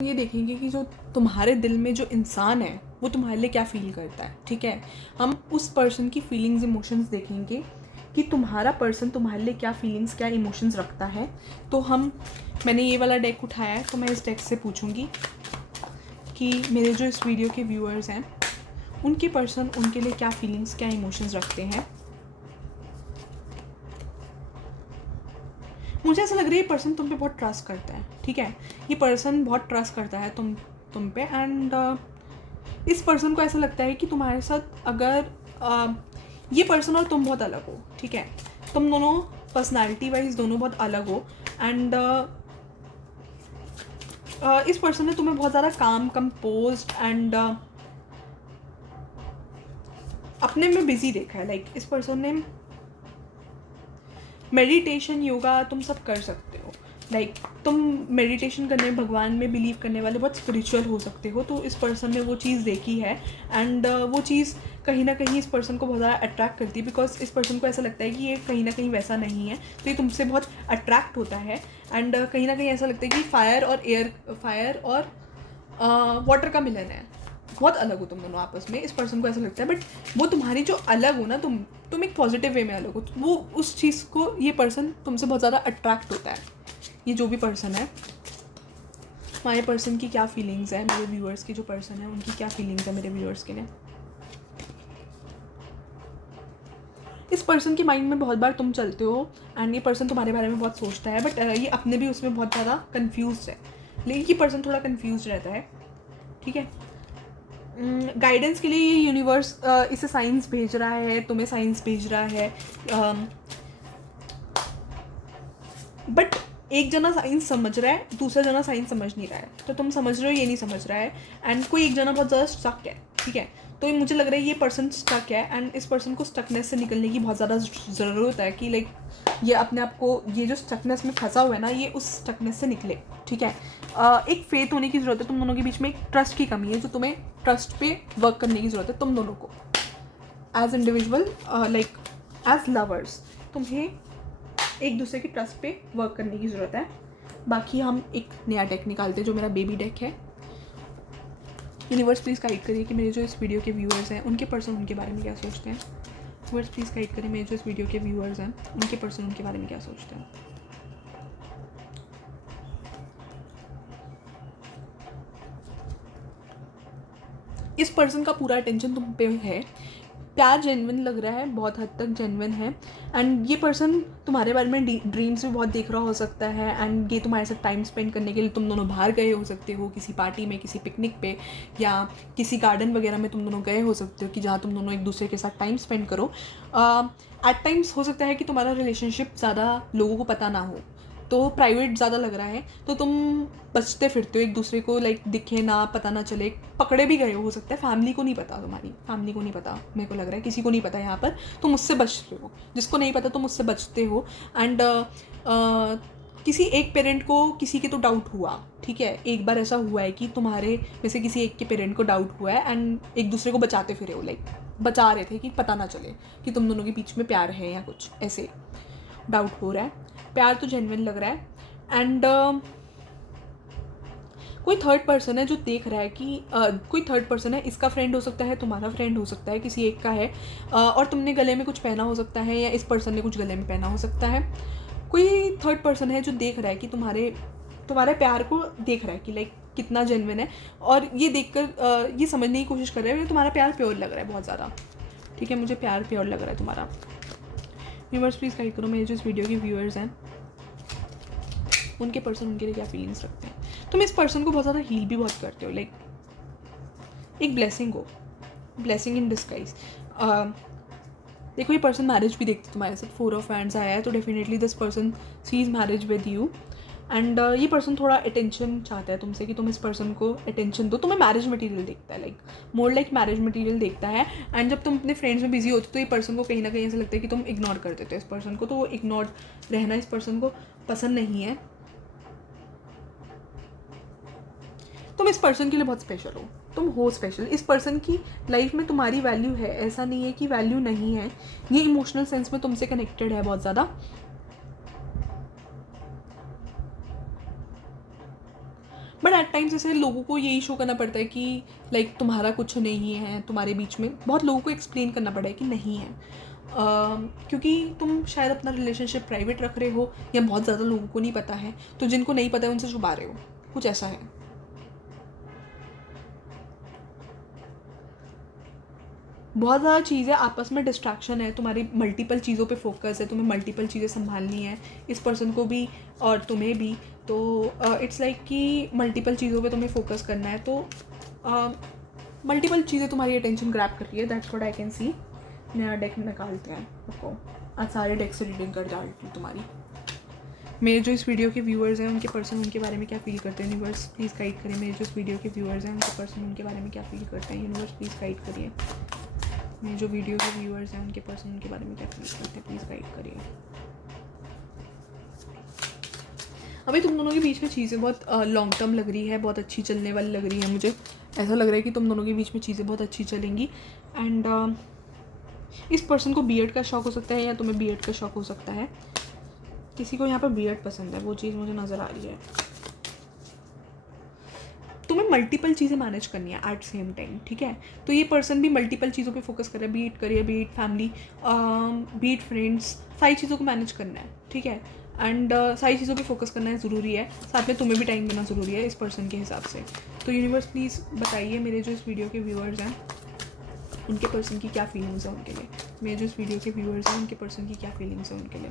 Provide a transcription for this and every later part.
ये देखेंगे कि जो तुम्हारे दिल में जो इंसान है वो तुम्हारे लिए क्या फील करता है, ठीक है। हम उस पर्सन की फीलिंग्स इमोशंस देखेंगे कि तुम्हारा पर्सन तुम्हारे लिए क्या फीलिंग्स क्या इमोशंस रखता है। तो मैंने ये वाला डेक उठाया है, तो मैं इस डेक से पूछूंगी कि मेरे जो इस वीडियो के व्यूअर्स हैं उनके पर्सन उनके लिए क्या फीलिंग्स क्या इमोशंस रखते हैं। मुझे ऐसा लग रहा है ये पर्सन तुम पे बहुत ट्रस्ट करता है, ठीक है। ये पर्सन बहुत ट्रस्ट करता है तुम पे। एंड इस पर्सन को ऐसा लगता है कि तुम्हारे साथ अगर ये पर्सन और तुम बहुत अलग हो, ठीक है। तुम दोनों पर्सनालिटी वाइज दोनों बहुत अलग हो। एंड इस पर्सन ने तुम्हें बहुत ज़्यादा काम कंपोज्ड एंड अपने में बिजी देखा है। लाइक इस पर्सन ने मेडिटेशन योगा तुम सब कर सकते हो। लाइक तुम मेडिटेशन करने भगवान में बिलीव करने वाले बहुत स्पिरिचुअल हो सकते हो। तो इस पर्सन ने वो चीज़ देखी है। एंड वो चीज़ कहीं ना कहीं इस पर्सन को बहुत ज़्यादा अट्रैक्ट करती है, बिकॉज इस पर्सन को ऐसा लगता है कि ये कहीं ना कहीं वैसा नहीं है, तो ये तुमसे बहुत अट्रैक्ट होता है। एंड कहीं ना कहीं ऐसा लगता है कि फायर और वाटर का मिलन है, बहुत अलग हो तुम दोनों आपस में। इस पर्सन को ऐसा लगता है, बट वो तुम्हारी जो अलग हो ना, तुम एक पॉजिटिव वे में अलग हो, वो उस चीज़ को ये पर्सन तुमसे बहुत ज़्यादा अट्रैक्ट होता है। ये जो भी पर्सन है, हमारे पर्सन की क्या फीलिंग्स है, मेरे व्यूअर्स की जो पर्सन है उनकी क्या फीलिंग्स है मेरे व्यूअर्स के लिए। इस पर्सन के माइंड में बहुत बार तुम चलते हो एंड ये पर्सन तुम्हारे बारे में बहुत सोचता है, बट ये अपने भी उसमें बहुत ज़्यादा कन्फ्यूज है। लेकिन ये पर्सन थोड़ा कन्फ्यूज रहता है, ठीक है। गाइडेंस के लिए ये यूनिवर्स इसे साइंस भेज रहा है, तुम्हें साइंस भेज रहा है। बट एक जना साइंस समझ रहा है, दूसरा जना साइंस समझ नहीं रहा है। तो तुम समझ रहे हो, ये नहीं समझ रहा है। एंड कोई एक जना बहुत ज़्यादा स्टक है, ठीक है। तो मुझे लग रहा है ये पर्सन स्टक है एंड इस पर्सन को स्टकनेस से निकलने की बहुत ज़्यादा ज़रूरत है कि लाइक ये अपने आप को, ये जो स्टकनेस में फंसा हुआ है ना, ये उस स्टकनेस से निकले, ठीक है। एक फेथ होने की ज़रूरत है तुम दोनों के बीच में। एक ट्रस्ट की कमी है, जो तुम्हें ट्रस्ट पे वर्क करने की ज़रूरत है तुम दोनों को as individual, like as lovers. तुम्हें एक दूसरे के ट्रस्ट पे वर्क करने की ज़रूरत है। बाकी हम एक नया डेक निकालते हैं जो मेरा बेबी डेक है। यूनिवर्स प्लीज़ गाइड करिए कि मेरे जो इस वीडियो के व्यूअर्स हैं उनके पर्सन उनके बारे में क्या सोचते हैं। यूनिवर्स प्लीज़ गाइड करिए मेरे जो इस वीडियो के व्यूअर्स हैं उनके पर्सन उनके बारे में क्या सोचते हैं। इस पर्सन का पूरा अटेंशन तुम पे है। प्यार जेन्युइन लग रहा है, बहुत हद तक जेन्युइन है। एंड ये पर्सन तुम्हारे बारे में ड्रीम्स भी बहुत देख रहा हो सकता है। एंड ये तुम्हारे साथ टाइम स्पेंड करने के लिए तुम दोनों बाहर गए हो सकते हो, किसी पार्टी में, किसी पिकनिक पे, या किसी गार्डन वगैरह में तुम दोनों गए हो सकते हो कि जहाँ तुम दोनों एक दूसरे के साथ टाइम स्पेंड करो। एट टाइम्स हो सकता है कि तुम्हारा रिलेशनशिप ज़्यादा लोगों को पता ना हो, तो प्राइवेट ज़्यादा लग रहा है। तो तुम बचते फिरते हो एक दूसरे को, लाइक दिखे ना, पता ना चले, पकड़े भी गए हो सकता है। फैमिली को नहीं पता, तुम्हारी फैमिली को नहीं पता, मेरे को लग रहा है किसी को नहीं पता यहाँ पर। तुम उससे बचते हो, जिसको नहीं पता तुम उससे बचते हो। एंड किसी एक पेरेंट को किसी के तो डाउट हुआ, ठीक है। एक बार ऐसा हुआ है कि तुम्हारे में से किसी एक के पेरेंट को डाउट हुआ है एंड एक दूसरे को बचाते फिरे हो, लाइक बचा रहे थे कि पता ना चले कि तुम दोनों के बीच में प्यार है या कुछ ऐसे डाउट हो रहा है। प्यार तो जेन्युइन लग रहा है। एंड कोई थर्ड पर्सन है जो देख रहा है कि कोई थर्ड पर्सन है, इसका फ्रेंड हो सकता है, तुम्हारा फ्रेंड हो सकता है, किसी एक का है। और तुमने गले में कुछ पहना हो सकता है या इस पर्सन ने कुछ गले में पहना हो सकता है। कोई थर्ड पर्सन है जो देख रहा है कि तुम्हारे प्यार को देख रहा है कि लाइक कितना जेन्युइन है। और ये देखकर ये समझने की कोशिश कर रहा है कि तुम्हारा प्यार प्योर लग रहा है बहुत ज़्यादा, ठीक है। मुझे प्यार प्योर लग रहा है तुम्हारा। व्यूअर्स प्लीज़ गाइड करो मेरे जो इस वीडियो के व्यूअर्स हैं उनके पर्सन उनके लिए क्या फीलिंग्स रखते हैं। तुम इस पर्सन को बहुत ज़्यादा हील भी बहुत करते हो, लाइक एक ब्लेसिंग हो, ब्लेसिंग इन डिस्गाइज। देखो ये पर्सन मैरिज भी देखते तुम्हारे साथ, 4 ऑफ हैंड्स आया है, तो definitely this person sees marriage with you. And ये पर्सन थोड़ा अटेंशन चाहता है तुमसे कि तुम इस पर्सन को अटेंशन दो। तुम्हें मैरिज मटेरियल देखता है, like more like marriage material देखता है। एंड जब तुम अपने फ्रेंड्स में बिजी होते हो तो ये पर्सन को कहीं ना कहीं ऐसा लगता है कि तुम इग्नोर कर देते हो इस पर्सन को, तो वो इग्नोर रहना इस पर्सन को पसंद नहीं है। तुम इस पर्सन के लिए बहुत स्पेशल हो, तुम हो स्पेशल। इस पर्सन की लाइफ में तुम्हारी वैल्यू है, ऐसा नहीं है कि वैल्यू नहीं है। ये इमोशनल सेंस में तुमसे कनेक्टेड है बहुत ज़्यादा। बट एट टाइम्स वजह से लोगों को यही शो करना पड़ता है कि लाइक तुम्हारा कुछ नहीं है तुम्हारे बीच में, बहुत लोगों को एक्सप्लेन करना पड़ा है कि नहीं है, क्योंकि तुम शायद अपना रिलेशनशिप प्राइवेट रख रहे हो या बहुत ज़्यादा लोगों को नहीं पता है, तो जिनको नहीं पता है उनसे छुपा रहे हो, कुछ ऐसा है। बहुत ज़्यादा चीज़ें आपस में डिस्ट्रैक्शन है, तुम्हारी मल्टीपल चीज़ों पे फोकस है, तुम्हें मल्टीपल चीज़ें संभालनी है, इस पर्सन को भी और तुम्हें भी। तो इट्स लाइक कि मल्टीपल चीज़ों पे तुम्हें फोकस करना है, तो मल्टीपल चीज़ें तुम्हारी अटेंशन ग्रैब कर रही है, that's what I can see. नया डेक निकालते हैं आपको, आज सारे डेक से रीडिंग कर डालती हूँ तुम्हारी। मेरे जो इस वीडियो के व्यूअर्स हैं उनके पर्सन उनके बारे में क्या फील करते हैं, यूनिवर्स प्लीज़ गाइड करिए। मेरे जो इस वीडियो के व्यूअर्स हैं उनके पर्सन उनके बारे में क्या फील करते हैं, यूनिवर्स प्लीज़ गाइड करिए। मेरे जो वीडियो के व्यूअर्स हैं उनके पर्सन उनके बारे में क्या फील करते हैं, प्लीज़ गाइड करिए। अभी तुम दोनों के बीच में चीज़ें बहुत लॉन्ग टर्म लग रही है, बहुत अच्छी चलने वाली लग रही है, मुझे ऐसा लग रहा है कि तुम दोनों के बीच में चीज़ें बहुत अच्छी चलेंगी। एंड इस पर्सन को बीएड का शौक हो सकता है या तुम्हें बीएड का शौक हो सकता है। किसी को यहाँ पर बीएड पसंद है, वो चीज़ मुझे नज़र आ रही है। तुम्हें मल्टीपल चीज़ें मैनेज करनी है एट सेम टाइम, ठीक है। तो ये पर्सन भी मल्टीपल चीज़ों पे फोकस कर रहा है, be it career, be it family, be it friends, सारी चीज़ों को मैनेज करना है, ठीक है। एंड सारी चीज़ों पे फोकस करना है ज़रूरी है, साथ में तुम्हें भी टाइम देना ज़रूरी है इस पर्सन के हिसाब से। तो यूनिवर्स प्लीज़ बताइए मेरे जो इस वीडियो के व्यूअर्स हैं उनके पर्सन की क्या फीलिंग्स है उनके लिए। मेरे जो इस वीडियो के व्यूअर्स हैं उनके पर्सन की क्या फीलिंग्स है उनके लिए।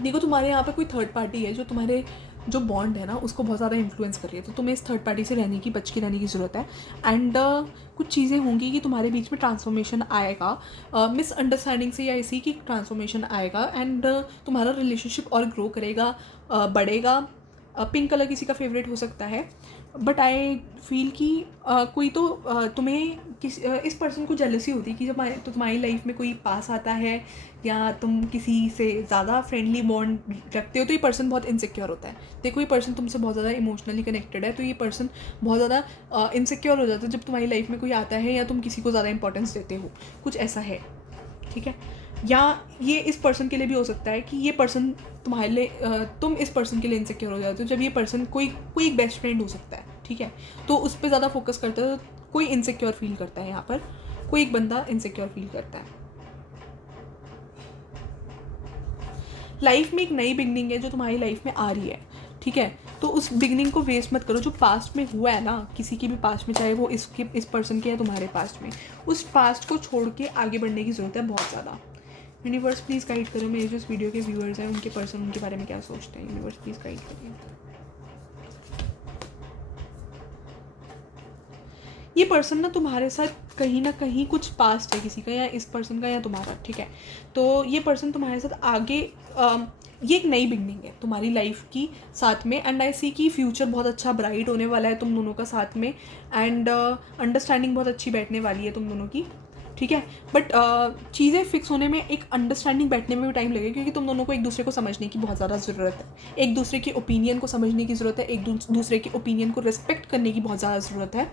देखो, तुम्हारे यहाँ पे कोई थर्ड पार्टी है जो तुम्हारे जो बॉन्ड है ना उसको बहुत ज़्यादा इन्फ्लुएंस कर रही है, तो तुम्हें इस थर्ड पार्टी से रहने की, बच के रहने की ज़रूरत है। एंड कुछ चीज़ें होंगी कि तुम्हारे बीच में ट्रांसफॉर्मेशन आएगा, मिसअंडरस्टैंडिंग से या इसी की ट्रांसफॉर्मेशन आएगा। एंड तुम्हारा रिलेशनशिप और ग्रो करेगा, बढ़ेगा। पिंक कलर किसी का फेवरेट हो सकता है, बट आई फील कि कोई तो तुम्हें इस पर्सन को जेलसी होती है कि जब तो तुम्हारी लाइफ में कोई पास आता है या तुम किसी से ज़्यादा फ्रेंडली बॉन्ड रखते हो, तो ये पर्सन बहुत इनसिक्योर होता है। देखो, ये पर्सन तुमसे बहुत ज़्यादा इमोशनली कनेक्टेड है, तो ये पर्सन बहुत ज़्यादा इनसिक्योर हो जाता है जब तुम्हारी लाइफ में कोई आता है या तुम किसी को ज़्यादा इंपॉर्टेंस देते हो, कुछ ऐसा है, ठीक है। या ये इस पर्सन के लिए भी हो सकता है कि ये पर्सन तुम्हारे लिए, तुम इस पर्सन के लिए इनसिक्योर हो जाते हो जब ये पर्सन कोई एक बेस्ट फ्रेंड हो सकता है, ठीक है। तो उस पर ज़्यादा फोकस करता है, तो कोई इनसिक्योर फील करता है, यहाँ पर कोई एक बंदा इनसिक्योर फील करता है। लाइफ में एक नई बिगनिंग है जो तुम्हारी लाइफ में आ रही है, ठीक है। तो उस बिगनिंग को वेस्ट मत करो। जो पास्ट में हुआ है ना, किसी के भी पास्ट में, चाहे वो इस पर्सन के या तुम्हारे पास्ट में, उस पास्ट को छोड़ के आगे बढ़ने की ज़रूरत है बहुत ज़्यादा। यूनिवर्स प्लीज़ गाइड करो मेरे जो इस वीडियो के व्यूअर्स हैं उनके पर्सन उनके बारे में क्या सोचते हैं। यूनिवर्स प्लीज़ गाइड करिए। ये पर्सन ना तुम्हारे साथ कहीं ना कहीं कुछ पास्ट है किसी का, या इस पर्सन का या तुम्हारा, ठीक है। तो ये पर्सन तुम्हारे साथ आगे, ये एक नई बिगनिंग है तुम्हारी लाइफ की साथ में। एंड आई सी कि फ्यूचर बहुत अच्छा ब्राइट होने वाला है तुम दोनों का साथ में। एंड अंडरस्टैंडिंग बहुत अच्छी बैठने वाली है तुम दोनों की, ठीक है। बट चीज़ें फिक्स होने में, एक अंडरस्टैंडिंग बैठने में भी टाइम लगेगा, क्योंकि तुम दोनों को एक दूसरे को समझने की बहुत ज़्यादा ज़रूरत है, एक दूसरे की ओपिनियन को समझने की ज़रूरत है, एक दूसरे की ओपिनियन को रिस्पेक्ट करने की बहुत ज़्यादा ज़रूरत है।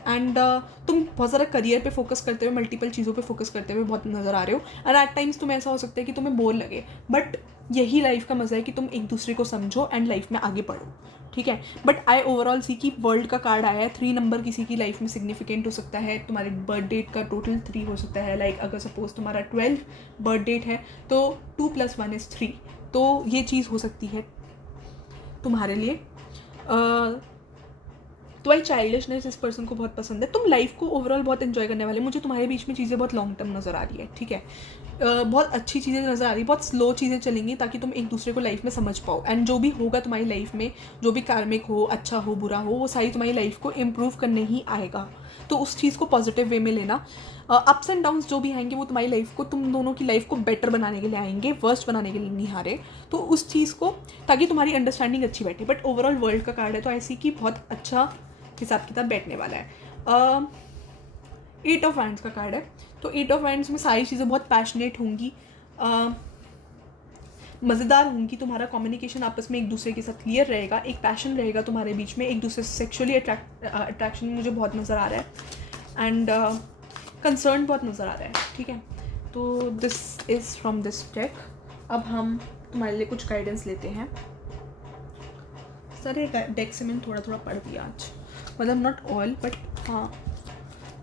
एंड तुम बहुत ज़्यादा करियर पे फोकस करते हुए, मल्टीपल चीज़ों पे फोकस करते हुए बहुत नज़र आ रहे हो। एंड एट टाइम्स तुम्हें ऐसा हो सकता है कि तुम्हें बोर लगे, बट यही लाइफ का मज़ा है कि तुम एक दूसरे को समझो एंड लाइफ में आगे बढ़ो, ठीक है। बट आई ओवरऑल सी कि वर्ल्ड का कार्ड आया है, 3 नंबर किसी की लाइफ में सिग्निफिकेंट हो सकता है। तुम्हारे बर्थ डेट का टोटल 3 हो सकता है। लाइक अगर सपोज तुम्हारा 12 बर्थ डेट है तो 2 + 1 = 3, तो ये चीज़ हो सकती है तुम्हारे लिए। तो भाई चाइल्डिशनेस इस पर्सन को बहुत पसंद है। तुम लाइफ को ओवरऑल बहुत एंजॉय करने वाले। मुझे तुम्हारे बीच में चीज़ें बहुत लॉन्ग टर्म नज़र आ रही है, ठीक है। बहुत अच्छी चीज़ें नज़र आ रही है, बहुत स्लो चीज़ें चलेंगी ताकि तुम एक दूसरे को लाइफ में समझ पाओ। एंड जो भी होगा तुम्हारी लाइफ में, जो भी कार्मिक हो, अच्छा हो, बुरा हो, वो सारी तुम्हारी लाइफ को इम्प्रूव करने ही आएगा। तो उस चीज़ को पॉजिटिव वे में लेना। अप्स एंड डाउन्स जो भी आएंगे वो तुम्हारी लाइफ को, तुम दोनों की लाइफ को बेटर बनाने के लिए आएंगे, वर्स्ट बनाने के लिए नहीं आ रहे। तो उस चीज़ को, ताकि तुम्हारी अंडरस्टैंडिंग अच्छी बैठे। बट ओवरऑल वर्ल्ड का कार्ड है, तो ऐसी कि बहुत अच्छा हिसाब किताब बैठने वाला है। 8 ऑफ वैंड्स का कार्ड है, तो 8 ऑफ वैंड्स में सारी चीज़ें बहुत पैशनेट होंगी, मज़ेदार होंगी। तुम्हारा कम्युनिकेशन आपस में एक दूसरे के साथ क्लियर रहेगा, एक पैशन रहेगा तुम्हारे बीच में, एक दूसरे से सेक्सुअली अट्रैक्शन मुझे बहुत नज़र आ रहा है। एंड कंसर्न बहुत नज़र आ रहा है, ठीक है। तो this is from this deck. अब हम तुम्हारे लिए कुछ गाइडेंस लेते हैं। सारे डेक से मैंने थोड़ा थोड़ा पढ़ दिया आज, मतलब नॉट ऑल बट हाँ।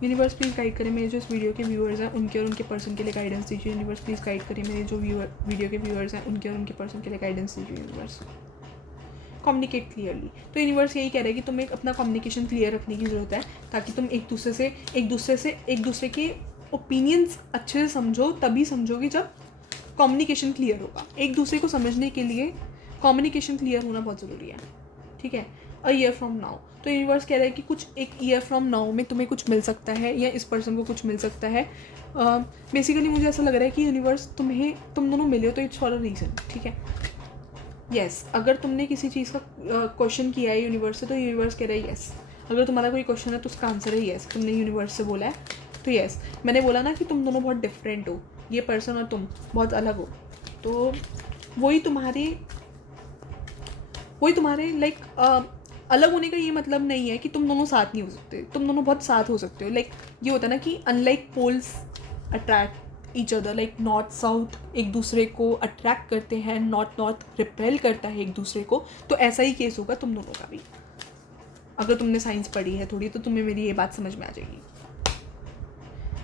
यूनिवर्स प्लीज़ गाइड करें मेरे जो इस वीडियो के व्यूअर्स हैं उनके और उनके पर्सन के लिए गाइडेंस दीजिए। यूनिवर्स प्लीज़ गाइड करें मेरे जो वीडियो के व्यूअर्स हैं उनके और उनके पर्सन के लिए गाइडेंस दीजिए। Universe communicate clearly. तो यूनिवर्स यही कह रहा है कि तुम्हें अपना कम्युनिकेशन क्लियर रखने की ज़रूरत है, ताकि तुम एक दूसरे के ओपिनियंस अच्छे से समझो। तभी समझोगे जब कम्युनिकेशन क्लियर होगा। एक दूसरे को समझने के लिए कम्युनिकेशन क्लियर होना बहुत ज़रूरी है, ठीक है। अ ईयर फ्रॉम नाउ, तो यूनिवर्स कह रहा है कि कुछ एक ईयर फ्रॉम नाउ में तुम्हें कुछ मिल सकता है या इस पर्सन को कुछ मिल सकता है। बेसिकली मुझे ऐसा लग रहा है कि यूनिवर्स तुम दोनों मिले हो तो इट्स फॉर अ रीज़न, ठीक है। यस, अगर तुमने किसी चीज़ का क्वेश्चन किया है यूनिवर्स से तो यूनिवर्स कह रहा है यस। अगर तुम्हारा कोई क्वेश्चन है तो उसका आंसर है यस। तुमने यूनिवर्स से बोला है तो यस। मैंने बोला ना कि तुम दोनों बहुत डिफरेंट हो, ये पर्सन और तुम बहुत अलग हो, तो वही तुम्हारे लाइक अलग होने का ये मतलब नहीं है कि तुम दोनों साथ नहीं हो सकते। तुम दोनों बहुत साथ हो सकते हो। लाइक ये होता है ना कि unlike poles attract each other, like north south एक दूसरे को अट्रैक्ट करते हैं, नॉर्थ रिपेल करता है एक दूसरे को। तो ऐसा ही केस होगा तुम दोनों का भी। अगर तुमने साइंस पढ़ी है थोड़ी तो तुम्हें मेरी ये बात समझ में आ जाएगी।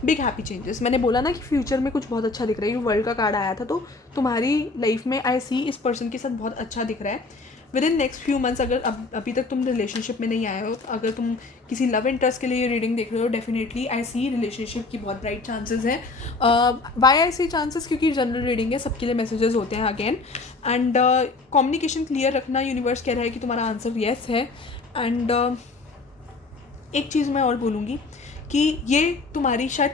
बिग हैप्पी चेंजेस, मैंने बोला ना कि फ्यूचर में कुछ बहुत अच्छा दिख रहा है। ये वर्ल्ड का कार्ड आया था, तो तुम्हारी लाइफ में आई सी इस पर्सन के साथ बहुत अच्छा दिख रहा है with in next few months. अगर अभी तक तुम रिलेशनशिप में नहीं आए हो, अगर तुम किसी लव इंटरेस्ट के लिए ये रीडिंग देख रहे हो, डेफिनेटली आई सी रिलेशनशिप की बहुत ब्राइट चांसेस हैं। वाई आई सी चांसेस, क्योंकि जनरल रीडिंग है, सबके लिए मैसेजेस होते हैं अगेन। एंड कम्युनिकेशन क्लियर रखना, यूनिवर्स कह रहा है कि तुम्हारा आंसर येस है। एंड एक चीज़ मैं और बोलूँगी कि ये तुम्हारी शायद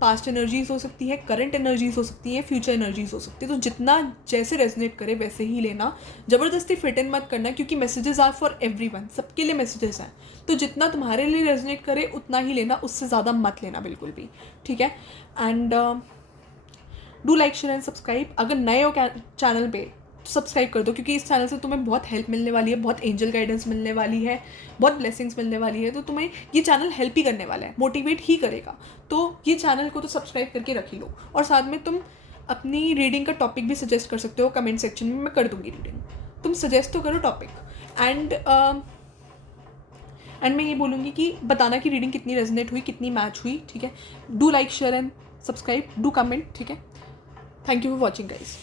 पास्ट एनर्जीज हो सकती है, करंट एनर्जीज हो सकती है, फ्यूचर एनर्जीज हो सकती है। तो जितना जैसे रेजोनेट करे वैसे ही लेना, ज़बरदस्ती फिट इन मत करना, क्योंकि मैसेजेस आर फॉर एवरीवन, सबके लिए मैसेजेस हैं। तो जितना तुम्हारे लिए रेजोनेट करे उतना ही लेना, उससे ज़्यादा मत लेना बिल्कुल भी, ठीक है। And do like share and subscribe. अगर नए हो चैनल पे तो सब्सक्राइब कर दो, क्योंकि इस चैनल से तुम्हें बहुत हेल्प मिलने वाली है, बहुत एंजल गाइडेंस मिलने वाली है, बहुत ब्लेसिंग्स मिलने वाली है। तो तुम्हें ये चैनल हेल्प ही करने वाला है, मोटिवेट ही करेगा। तो ये चैनल को तो सब्सक्राइब करके रख ही लो। और साथ में तुम अपनी रीडिंग का टॉपिक भी सजेस्ट कर सकते हो कमेंट सेक्शन में, मैं कर दूँगी रीडिंग। तुम सजेस्ट तो करो टॉपिक। एंड मैं ये बोलूँगी कि बताना कि रीडिंग कितनी रेजोनेट हुई, कितनी मैच हुई, ठीक है। Do like share and subscribe, do comment, ठीक है। Thank you for watching guys.